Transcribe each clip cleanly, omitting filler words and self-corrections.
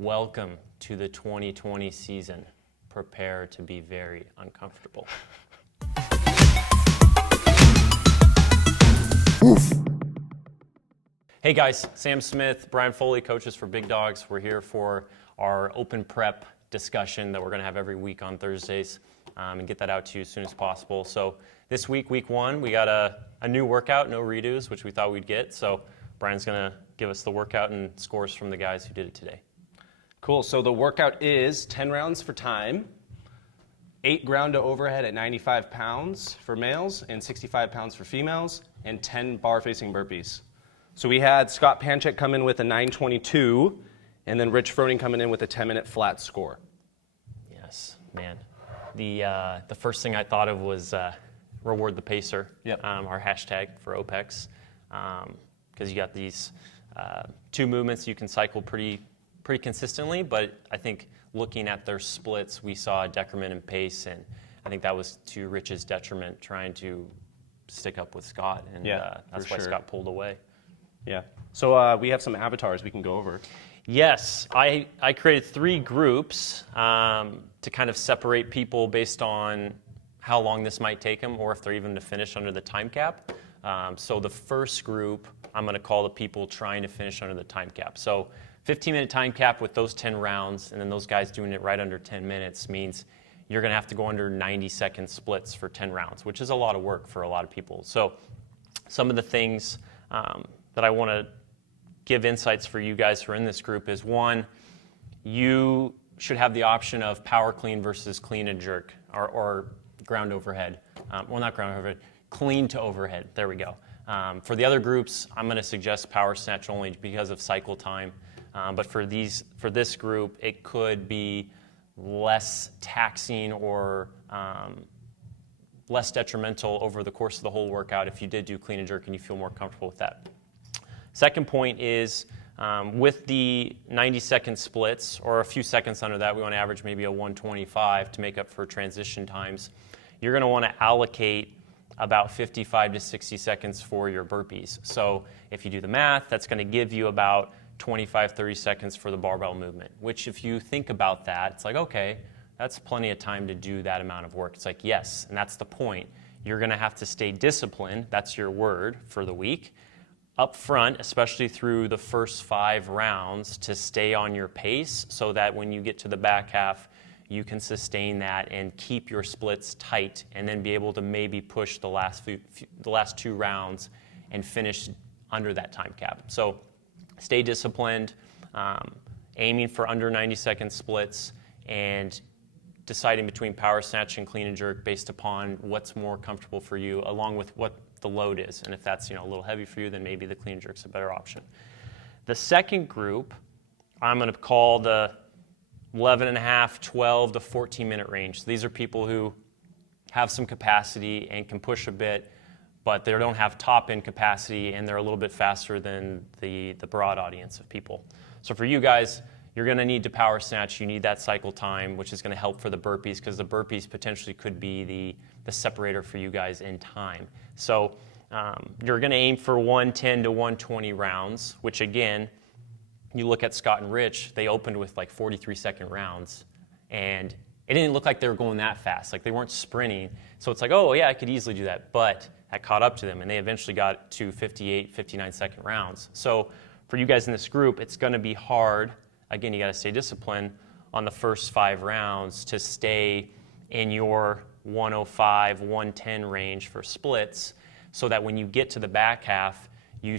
Welcome to the 2020 season. Prepare to be very uncomfortable. Hey guys, Sam Smith, Brian Foley, coaches for Big Dawgs. We're here for our open prep discussion that we're going to have every week on Thursdays and get that out to you as soon as possible. So this week, week one, we got a new workout, no redos, which we thought we'd get. So Brian's going to give us the workout and scores from the guys who did it today. Cool, so the workout is 10 rounds for time, 8 ground to overhead at 95 pounds for males and 65 pounds for females, and 10 bar facing burpees. So we had Scott Panchik come in with a 922, and then Rich Froning coming in with a 10-minute flat score. Yes, man. The first thing I thought of was reward the pacer, our hashtag for OPEX, because you got these two movements you can cycle pretty consistently, but I think looking at their splits, we saw a decrement in pace, and I think that was to Rich's detriment, trying to stick up with Scott, and that's why Scott pulled away. Yeah. So we have some avatars we can go over. Yes, I created 3 groups to kind of separate people based on how long this might take them, or if they're even to finish under the time cap. So the first group, I'm going to call the people trying to finish under the time cap. So 15-minute time cap with those 10 rounds, and then those guys doing it right under 10 minutes means you're going to have to go under 90-second splits for 10 rounds, which is a lot of work for a lot of people. So some of the things that I want to give insights for you guys who are in this group is, one, you should have the option of power clean versus clean and jerk, or ground overhead. Well, not ground overhead, clean to overhead. There we go. For the other groups, I'm going to suggest power snatch only because of cycle time. But for this group, it could be less taxing or less detrimental over the course of the whole workout if you did do clean and jerk and you feel more comfortable with that. Second point is with the 90-second splits, or a few seconds under that, we want to average maybe a 125 to make up for transition times. You're going to want to allocate about 55 to 60 seconds for your burpees. So if you do the math, that's going to give you about 25, 30 seconds for the barbell movement, which if you think about that, it's like, okay, that's plenty of time to do that amount of work. It's like, yes, and that's the point. You're going to have to stay disciplined, that's your word for the week, up front, especially through the first 5 rounds, to stay on your pace so that when you get to the back half, you can sustain that and keep your splits tight, and then be able to maybe push the last 2 rounds and finish under that time cap. So stay disciplined, aiming for under 90-second splits, and deciding between power snatch and clean and jerk based upon what's more comfortable for you, along with what the load is. And if that's a little heavy for you, then maybe the clean and jerk's a better option. The second group, I'm going to call the 11.5, 12 to 14-minute range. So these are people who have some capacity and can push a bit, but they don't have top-end capacity, and they're a little bit faster than the broad audience of people. So for you guys, you're going to need to power snatch. You need that cycle time, which is going to help for the burpees, because the burpees potentially could be the separator for you guys in time. So you're going to aim for 110 to 120 rounds, which again, you look at Scott and Rich, they opened with like 43-second rounds, and it didn't look like they were going that fast. Like they weren't sprinting. So it's like, oh yeah, I could easily do that. But that caught up to them, and they eventually got to 58, 59-second rounds. So for you guys in this group, it's going to be hard. Again, you got to stay disciplined on the first 5 rounds to stay in your 105, 110 range for splits, so that when you get to the back half, you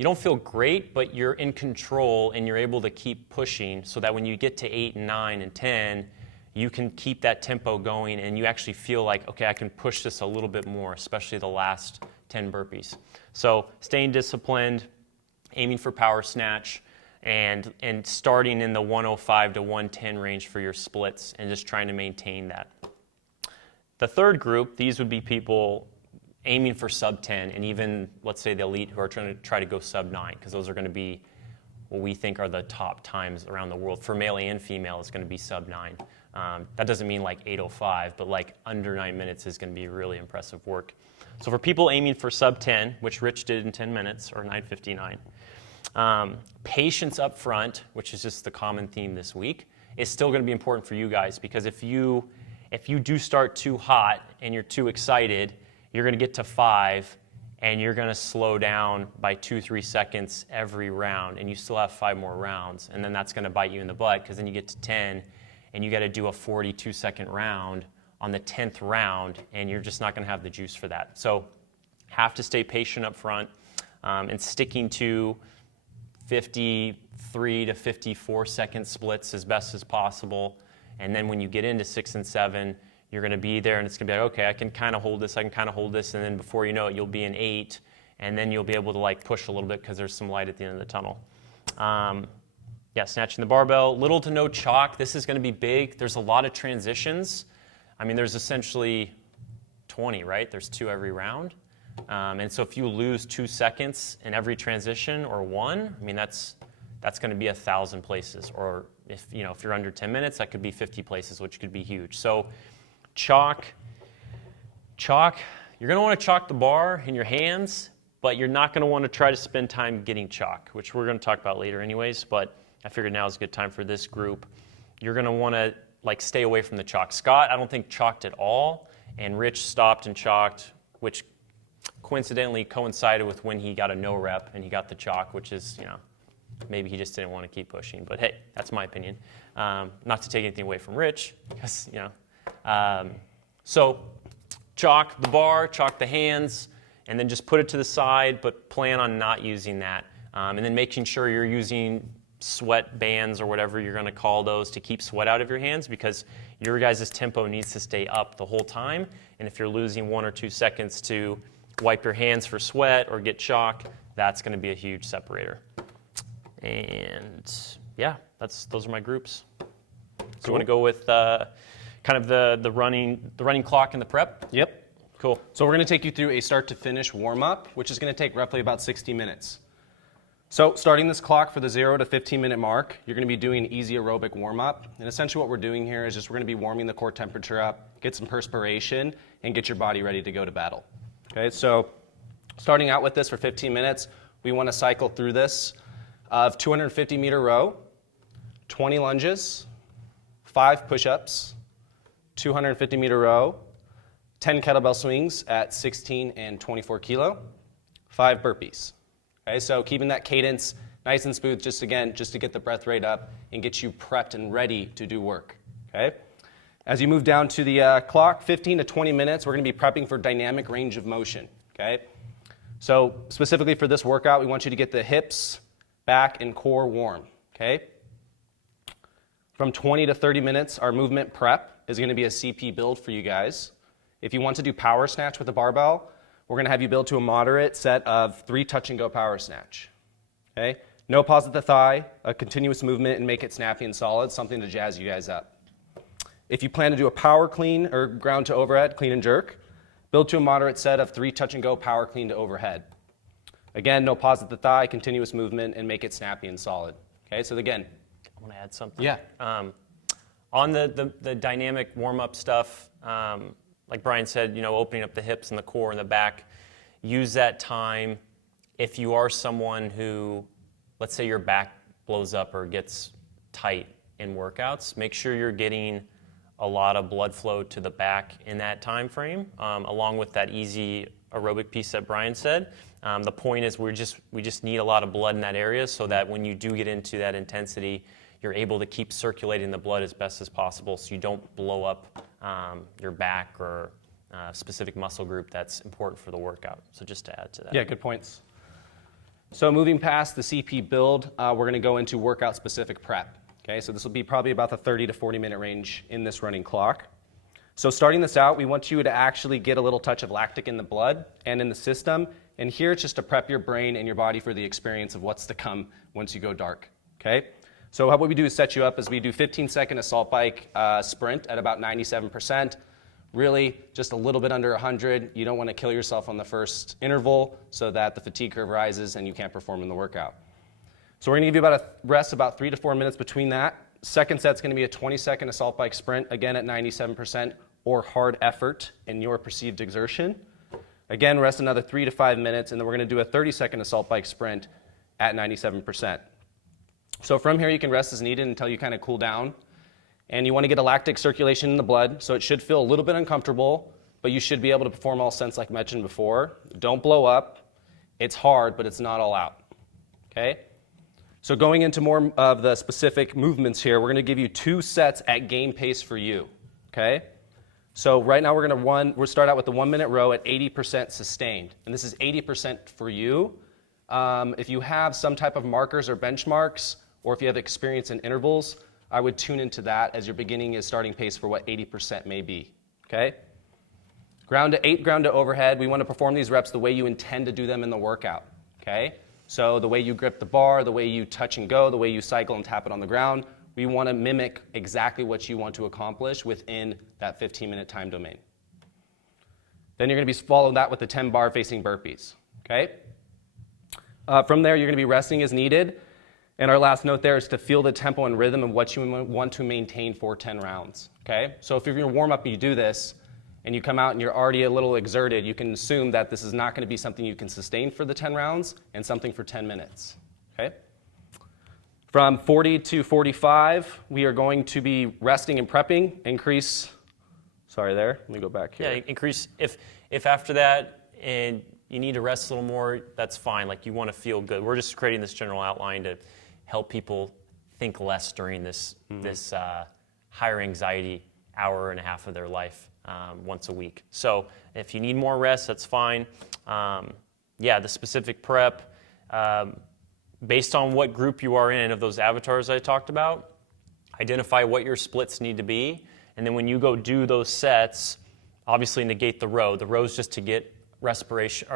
don't feel great, but you're in control and you're able to keep pushing, so that when you get to 8 and 9 and 10, you can keep that tempo going and you actually feel like, okay, I can push this a little bit more, especially the last 10 burpees. So staying disciplined, aiming for power snatch, and starting in the 105 to 110 range for your splits, and just trying to maintain that. The third group, these would be people aiming for sub 10, and even, let's say, the elite who are try to go sub 9, because those are going to be what we think are the top times around the world. For male and female, it's going to be sub 9. That doesn't mean like 8:05, but like under 9 minutes is going to be really impressive work. So for people aiming for sub 10, which Rich did in 10 minutes, or 9:59, Patience up front, which is just the common theme this week, is still going to be important for you guys, because if you do start too hot and you're too excited, you're going to get to 5 and you're going to slow down by 2-3 seconds every round, and you still have 5 more rounds, and then that's going to bite you in the butt, because then you get to 10 and you got to do a 42-second round on the 10th round, and you're just not going to have the juice for that. So have to stay patient up front, and sticking to 53 to 54 second splits as best as possible. And then when you get into 6 and 7, you're going to be there, and it's going to be like, okay, I can kind of hold this, and then before you know it, you'll be in 8, and then you'll be able to like push a little bit because there's some light at the end of the tunnel. Yeah, snatching the barbell, little to no chalk. This is going to be big. There's a lot of transitions. I mean, there's essentially 20, right? There's 2 every round. And so if you lose 2 seconds in every transition, or 1, I mean, that's going to be 1,000 places. Or if you're under 10 minutes, that could be 50 places, which could be huge. So chalk, you're going to want to chalk the bar in your hands, but you're not going to want to try to spend time getting chalk, which we're going to talk about later anyways, but I figured now is a good time for this group. You're going to want to like stay away from the chalk. Scott, I don't think chalked at all, and Rich stopped and chalked, which coincidentally coincided with when he got a no rep and he got the chalk, which is, maybe he just didn't want to keep pushing. But hey, that's my opinion. Not to take anything away from Rich, because, so chalk the bar, chalk the hands, and then just put it to the side, but plan on not using that. And then making sure you're using sweat bands or whatever you're going to call those to keep sweat out of your hands, because your guys' tempo needs to stay up the whole time. And if you're losing 1 or 2 seconds to wipe your hands for sweat or get chalk, that's going to be a huge separator. And yeah, those are my groups. So cool. You want to go with kind of the running clock and the prep? Yep. Cool. So we're going to take you through a start to finish warm-up, which is going to take roughly about 60 minutes. So starting this clock for the 0 to 15-minute mark, you're going to be doing easy aerobic warm-up. And essentially what we're doing here is just we're going to be warming the core temperature up, get some perspiration, and get your body ready to go to battle. Okay, so starting out with this for 15 minutes, we want to cycle through this of 250-meter row, 20 lunges, 5 push-ups, 250-meter row, 10 kettlebell swings at 16 and 24 kilo, 5 burpees. Okay, so keeping that cadence nice and smooth, just to get the breath rate up and get you prepped and ready to do work. Okay? As you move down to the clock, 15 to 20 minutes, we're going to be prepping for dynamic range of motion. Okay? So specifically for this workout, we want you to get the hips, back, and core warm. Okay? From 20 to 30 minutes, our movement prep is going to be a CP build for you guys. If you want to do power snatch with a barbell, we're going to have you build to a moderate set of 3 touch-and-go power snatch. Okay? No pause at the thigh, a continuous movement, and make it snappy and solid, something to jazz you guys up. If you plan to do a power clean or ground to overhead, clean and jerk, build to a moderate set of 3 touch-and-go power clean to overhead. Again, no pause at the thigh, continuous movement, and make it snappy and solid. Okay? So again, I want to add something. Yeah. On the dynamic warm-up stuff, like Brian said, opening up the hips and the core and the back, use that time. If you are someone who, let's say your back blows up or gets tight in workouts, make sure you're getting a lot of blood flow to the back in that time frame, along with that easy aerobic piece that Brian said. The point is we just need a lot of blood in that area so that when you do get into that intensity, you're able to keep circulating the blood as best as possible so you don't blow up your back or a specific muscle group that's important for the workout. So just to add to that. Yeah, good points. So moving past the CP build, we're going to go into workout-specific prep. Okay, so this will be probably about the 30 to 40-minute range in this running clock. So starting this out, we want you to actually get a little touch of lactic in the blood and in the system. And here it's just to prep your brain and your body for the experience of what's to come once you go dark. Okay? So what we do is set you up as we do 15-second assault bike sprint at about 97%. Really, just a little bit under 100. You don't want to kill yourself on the first interval so that the fatigue curve rises and you can't perform in the workout. So we're going to give you about a rest about 3 to 4 minutes between that. Second set's going to be a 20-second assault bike sprint, again at 97%, or hard effort in your perceived exertion. Again, rest another 3 to 5 minutes, and then we're going to do a 30-second assault bike sprint at 97%. So from here, you can rest as needed until you kind of cool down. And you want to get a lactic circulation in the blood, so it should feel a little bit uncomfortable, but you should be able to perform all stunts like mentioned before. Don't blow up. It's hard, but it's not all out. Okay? So going into more of the specific movements here, we're going to give you 2 sets at game pace for you. Okay? So right now we'll start out with the 1-minute row at 80% sustained. And this is 80% for you. If you have some type of markers or benchmarks, or if you have experience in intervals, I would tune into that as your beginning is starting pace for what 80% may be. Okay? Ground to 8, ground to overhead. We want to perform these reps the way you intend to do them in the workout. Okay? So the way you grip the bar, the way you touch and go, the way you cycle and tap it on the ground, we want to mimic exactly what you want to accomplish within that 15-minute time domain. Then you're going to be following that with the 10 bar facing burpees. Okay? From there, you're going to be resting as needed. And our last note there is to feel the tempo and rhythm of what you want to maintain for 10 rounds. Okay? So if you're going to warm up and you do this, and you come out and you're already a little exerted, you can assume that this is not going to be something you can sustain for the 10 rounds and something for 10 minutes. Okay? From 40 to 45, we are going to be resting and prepping. Let me go back here. Yeah, increase, if after that and you need to rest a little more, that's fine. Like you want to feel good. We're just creating this general outline to help people think less during this higher anxiety hour and a half of their life. Once a week. So if you need more rest, that's fine. The specific prep, based on what group you are in of those avatars I talked about, identify what your splits need to be. And then when you go do those sets, obviously negate the row. The row is just to get respiration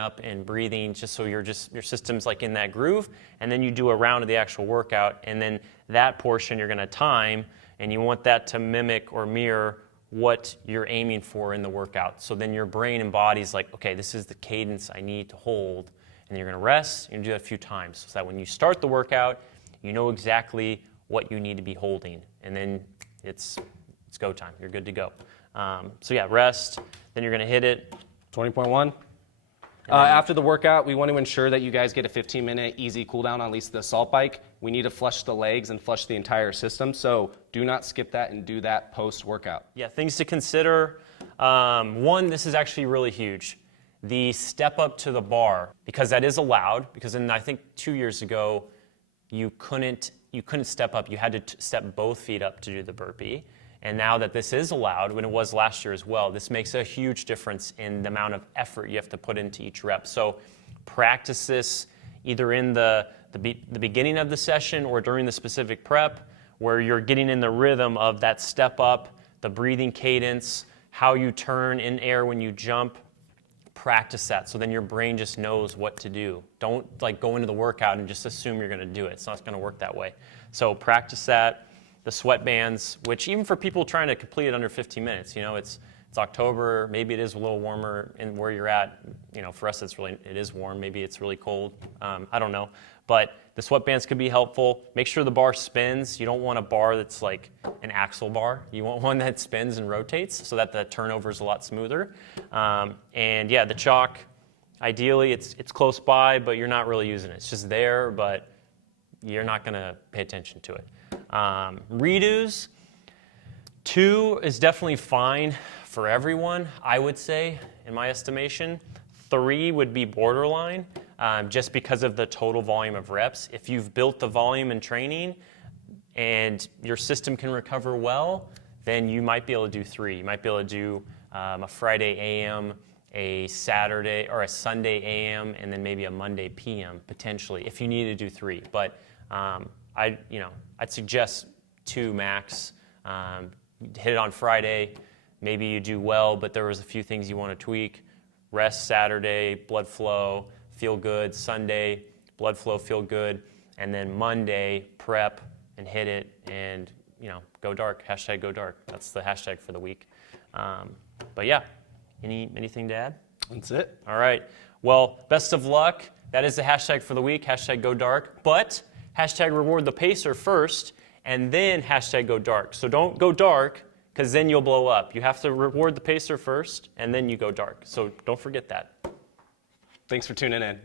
up and breathing, just so your system's like in that groove. And then you do a round of the actual workout. And then that portion you're going to time, and you want that to mimic or mirror what you're aiming for in the workout. So then your brain and body's like, okay, this is the cadence I need to hold. And you're going to rest, you're going to do that a few times so that when you start the workout, you know exactly what you need to be holding. And then it's go time. You're good to go. Rest. Then you're going to hit it. 20.1. After the workout, we want to ensure that you guys get a 15-minute easy cool down on at least the assault bike. We need to flush the legs and flush the entire system, so do not skip that and do that post-workout. Yeah, things to consider. One, this is actually really huge. The step up to the bar, because that is allowed, because I think 2 years ago, you couldn't step up. You had to step both feet up to do the burpee. And now that this is allowed, when it was last year as well, this makes a huge difference in the amount of effort you have to put into each rep. So practice this either in the beginning of the session or during the specific prep, where you're getting in the rhythm of that step up, the breathing cadence, how you turn in air when you jump. Practice that so then your brain just knows what to do. Don't go into the workout and just assume you're going to do it. It's not going to work that way. So practice that. The sweatbands, which even for people trying to complete it under 15 minutes, it's October, maybe it is a little warmer in where you're at. For us it is warm, maybe it's really cold. I don't know. But the sweatbands could be helpful. Make sure the bar spins. You don't want a bar that's like an axle bar. You want one that spins and rotates so that the turnover is a lot smoother. The chalk, ideally it's close by, but you're not really using it. It's just there, but you're not going to pay attention to it. Redos, 2 is definitely fine for everyone, I would say, in my estimation. 3 would be borderline, just because of the total volume of reps. If you've built the volume in training and your system can recover well, then you might be able to do 3. You might be able to do a Friday AM, a Saturday or a Sunday AM, and then maybe a Monday PM potentially, if you need to do 3. But I'd suggest 2 max. Hit it on Friday. Maybe you do well, but there was a few things you want to tweak. Rest Saturday, blood flow, feel good. Sunday, blood flow, feel good. And then Monday, prep and hit it and, go dark. Hashtag go dark. That's the hashtag for the week. Anything to add? That's it. All right. Well, best of luck. That is the hashtag for the week, hashtag go dark. But hashtag reward the pacer first, and then hashtag go dark. So don't go dark, because then you'll blow up. You have to reward the pacer first, and then you go dark. So don't forget that. Thanks for tuning in.